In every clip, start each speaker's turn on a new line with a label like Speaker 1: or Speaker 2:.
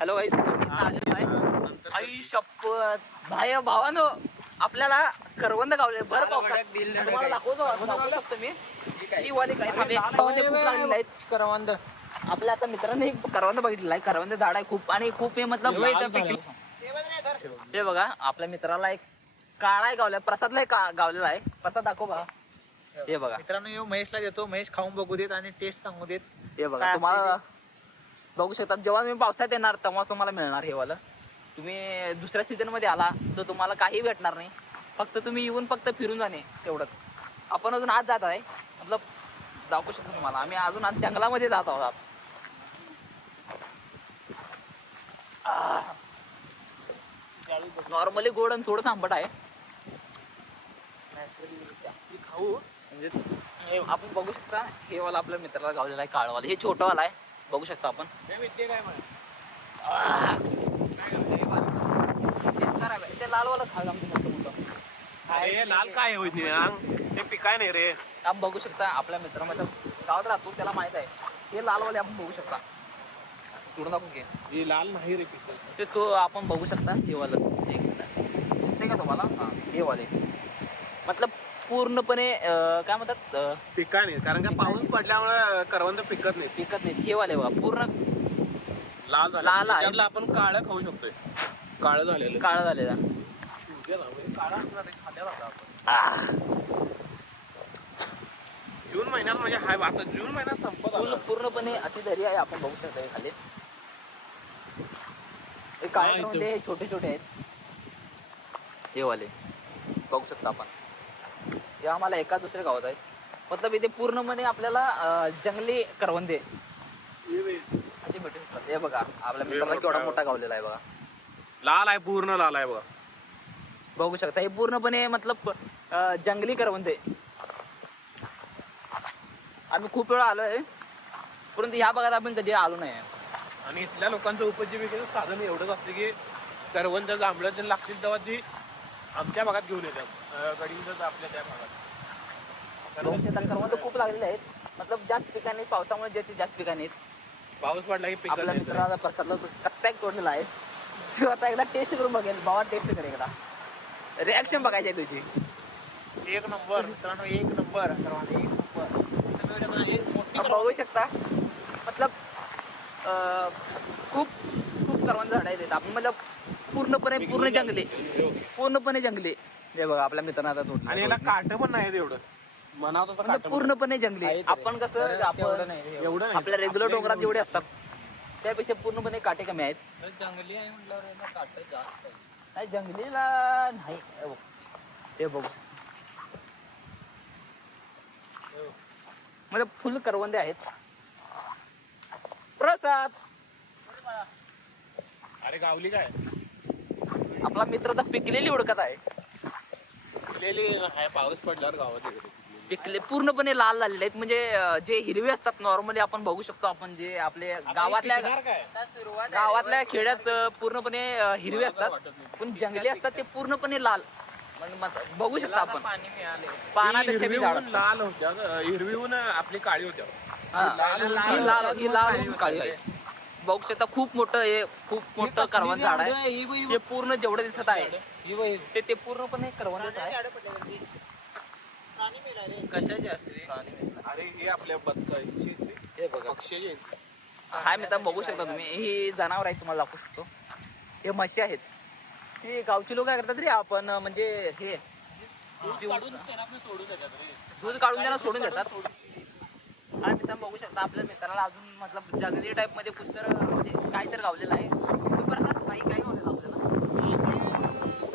Speaker 1: Hello गाईस, आई शपथ भाई भावानो, आपल्याला करवंद गावले भर पावसात. तुम्हाला दाखवतो शकतो मी ही वाली काय करवंद खूप लागलेले आहेत.
Speaker 2: करवंद
Speaker 1: आपल्या आता मित्रांनी एक करवंद बघितलेला आहे. करवंद झाड आहे खूप आणि खूप हे मतलब हे बघा आपल्या मित्राला एक काळा गावला, प्रसादला एक गावलेला आहे. प्रसाद दाखव बघा. हे बघा
Speaker 2: मित्रांनो, महेशला देतो. महेश खाऊन बघू देत आणि टेस्ट सांगू देत.
Speaker 1: हे बघा तुम्हाला बघू शकता. जेव्हा तुम्ही पावसात येणार तेव्हा तुम्हाला मिळणार हे वाला. तुम्ही दुसऱ्या सीझन मध्ये आला तर तुम्हाला काही भेटणार नाही. फक्त तुम्ही येऊन फक्त फिरून जाणे तेवढंच. आपण अजून आज जात आहे, मतलब दाखवू शकतो तुम्हाला. आम्ही अजून आज जंगलामध्ये जात आहोत. नॉर्मली गोड आणि थोडं आंबट आहे. खाऊ म्हणजे आपण बघू शकता. हे वाला आपल्या मित्राला गावलेला आहे काळवाला. हे छोटं वाला आहे, बघू शकता आपण. ते लालवाला खाल आमचं मोठं मोठं.
Speaker 3: लाल काय होत ते पिकाय नाही रे.
Speaker 1: आपण बघू शकता आपल्या मित्रामध्ये गावात राहतो, त्याला माहित आहे. हे लालवाले आपण बघू शकता. सोडून दाखवून घे.
Speaker 3: हे लाल नाही रे पिक.
Speaker 1: ते तो आपण बघू शकता. हे वाला एक दिसते का तुम्हाला? हां, हे वाले मतलब पूर्णपणे काय म्हणतात,
Speaker 3: पिकाय नाही, कारण का पाऊस पडल्यामुळे करवंद पिकत नाही.
Speaker 1: पिकत नाहीत. हे वाले बघा पूर्ण
Speaker 3: लाल झालं.
Speaker 1: लाल आहे.
Speaker 3: त्याच्यातलं आपण काळं खाऊ शकतोय. काळं झालेलं
Speaker 1: काळा झालेला.
Speaker 3: काळा असणार आहे, खाल्ल्या जातं आपण. जून महिन्यात म्हणजे हाय आता जून महिन्यात संपत आला.
Speaker 1: पूर्णपणे अशी दरी आहे. आपण बघू शकता खाली हे काळे करवंदे हे छोटे छोटे आहेत. हे वाले बघू शकता आपण. हे आम्हाला एका दुसऱ्या गावात आहेत. मतलब इथे पूर्णपणे आपल्याला जंगली करवंदे अशी भेटू शकतात. हे बघा आपल्या मित्राला केवढा मोठा गावलेला आहे बघा.
Speaker 3: लाल आहे, पूर्ण लाल आहे बघा.
Speaker 1: बघू शकता हे पूर्णपणे मतलब जंगली करवंदे. आम्ही खूप वेळा आलो आहे, परंतु ह्या भागात आपण कधी आलो नाही.
Speaker 3: आणि इथल्या लोकांचं उपजीविकेचं साधन एवढंच असते की करवंद जांभळं जे लागतील तेव्हा ती आमच्या भागात घेऊन येतात. गडिंगच आपल्या त्या भागात
Speaker 1: करवंद खूप लागलेले आहेत. मतलब जास्त पिकाने पावसामुळे जे ते जास्त पिकाने
Speaker 3: पाऊस पडला की पिकत
Speaker 1: आपल्या
Speaker 3: नाही.
Speaker 1: मित्राला प्रसादला कच्चा एक तोडलेला आहे. तो आता एकदा टेस्ट करून बघेल. बाबा टेस्ट कर एकदा, रिॲक्शन बघायची आहे तुझी.
Speaker 2: एक नंबर मित्रांनो, एक नंबर करवंद, एक नंबर. एक मोठी
Speaker 1: आपण बघू शकता. मतलब खूप खूप करवंद झाड आहेत. आपण मतलब पूर्ण जंगली, पूर्णपणे जंगली. हे बघा आपल्या मित्रांना आता तोडलं.
Speaker 3: आणि याला काट पण नाही एवढं म्हणावं तसं
Speaker 1: म्हणजे
Speaker 3: काटं
Speaker 1: पूर्णपणे जंगली. आपण कसं आपण
Speaker 3: एवढं नाही.
Speaker 1: आपल्या रेग्युलर डोंगरात जेवढे असतात त्यापेक्षा पूर्णपणे काटे कमी आहेत.
Speaker 2: जंगली आहे म्हटल्यावर काट जास्त आहे.
Speaker 1: नाही जंगलीला नाही. हे बघू म्हणजे फुल करवंदे आहेत. प्रसाद
Speaker 3: अरे गावली काय
Speaker 1: आपला मित्र तर पिकलेली उडकत आहे.
Speaker 3: पिकलेली आहे. पाऊस पडल्यावर गावात येते.
Speaker 1: पिकले पूर्णपणे लाल झालेले आहेत. म्हणजे जे हिरवे असतात नॉर्मली आपण बघू शकतो. आपण जे आपले गावातल्या खेड्यात पूर्णपणे हिरवे असतात, पण जंगली असतात ते पूर्णपणे लाल. बघू शकता आपण
Speaker 2: पाणी मिळाले.
Speaker 1: पानापेक्षा बी झाड
Speaker 3: हिरवीहून लाल होत्या, हिरवीहून आपली काळी होत्या.
Speaker 1: ही लाल होऊन काळी आहे. बघू शकता खूप मोठं हे खूप मोठं करवंद झाड आहे. हे पूर्ण जेवढं दिसत आहे ते पूर्णपणे करवंदच आहे.
Speaker 2: कशाचे असते?
Speaker 3: अरे हे आपल्या बदकाची
Speaker 1: हे बघा
Speaker 3: पक्षी
Speaker 1: हाय मित्र, बघू शकता तुम्ही. ही जनावर आहे, तुम्हाला दाखवू शकतो. हे म्हशी आहेत. हे गावची लोक काय करतात रे, आपण म्हणजे हे दूध काढून त्यांना सोडून देतात. आणि मित्र बघू शकता आपल्या मित्राला अजून मतलब जंगली टाईप मध्ये कुछ तर म्हणजे काय तर गावलेलं आहे. प्रसाद बाई काय गावलेलं आपल्याला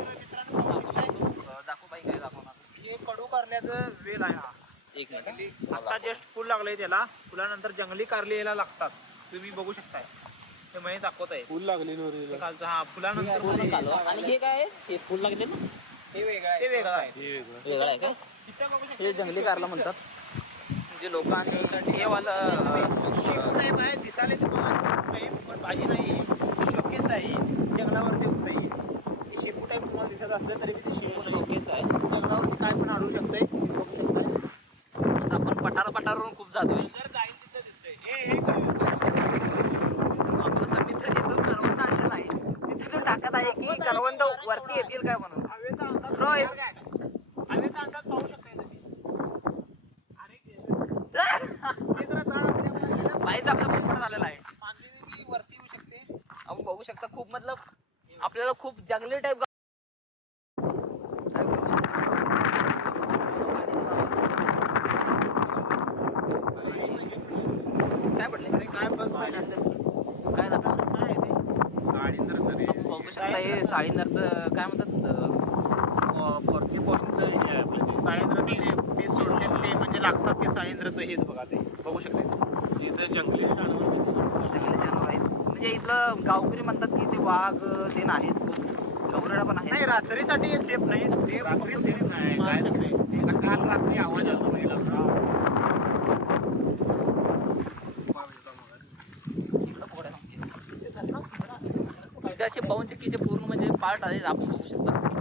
Speaker 1: दाखव बाई काय दाखवणार.
Speaker 2: हे कडू कारल्याचं वेल आहे हा.
Speaker 1: एक मिनिट
Speaker 2: आता जस्ट फुल लागलंय त्याला. फुलानंतर जंगली कारले याला लागतात. तुम्ही बघू शकताय. ते महेश दाखवत आहे.
Speaker 3: फुल लागली नव्हती.
Speaker 2: ते खालचं हा फुलानंतर
Speaker 1: पूर्ण कालवा. आणि हे काय आहे? हे फुल लागले ना,
Speaker 2: हे वेगळं आहे. ते वेगळं आहे.
Speaker 1: वेगळं आहे का?
Speaker 2: तिथं बघू शकता.
Speaker 1: हे जंगली कारला म्हणतात. म्हणजे लोकांसाठी हे वाला
Speaker 2: शेपू टाईप आहे. दिसायला ते मला टाईप पण भाजी नाही. शोकेस आहे. जंगलावरती उगतंय. शेपू टाईप तुम्हाला दिसत असलं तरी ते शेपू नाही.
Speaker 1: शोकेस आहे.
Speaker 2: जंगलावरती काय पण अडू शकतंय.
Speaker 1: तसं आपण पठारावरून खूप जातोय.
Speaker 2: जर जाईल तिथं दिसतंय. हे
Speaker 1: आपला तर मित्र जिथून करवंद करवंद वरती येतील काय म्हणून.
Speaker 2: हवेचा अंदाज
Speaker 1: रोहित.
Speaker 2: काय? हवेचा अंदाज पाहू शकताय तुम्ही. ते जरा जाड असल्यामुळे गेलं.
Speaker 1: पायच आपला पण झालेला आहे.
Speaker 2: मांदेली वरती येऊ शकते.
Speaker 1: आपण बघू शकता खूप मतलब आपल्याला खूप जंगली टाईप काय पडले
Speaker 2: काय बस
Speaker 1: काय दाखवा
Speaker 2: काय आहे ते?
Speaker 1: बघू शकता हे साळींदरचं काय म्हणतात
Speaker 2: फोर्टी पॉईंटचं हे आहे आपलं ते साळेंद्र पीस सोडते ते म्हणजे लागतात ते साळेंद्रचं हेच बघा ते बघू शकता.
Speaker 3: इथं जंगली जानवर
Speaker 1: जंगली जानवर आहेत. म्हणजे इथलं गावकरी म्हणतात की ते वाघ ते आहेत गवरडा पण
Speaker 2: नाही
Speaker 1: आहे.
Speaker 2: रात्रीसाठी हे सेफ नाही ते
Speaker 3: रात्री सेफ नाही काय
Speaker 2: मारू शकते.
Speaker 3: ते काल रात्री आवाज आला पहिला
Speaker 1: इकडं पोहड्या नव्हते. इथे असे पवनचक्कीचे पूर्ण म्हणजे पार्ट आहेत आपण बघू शकता.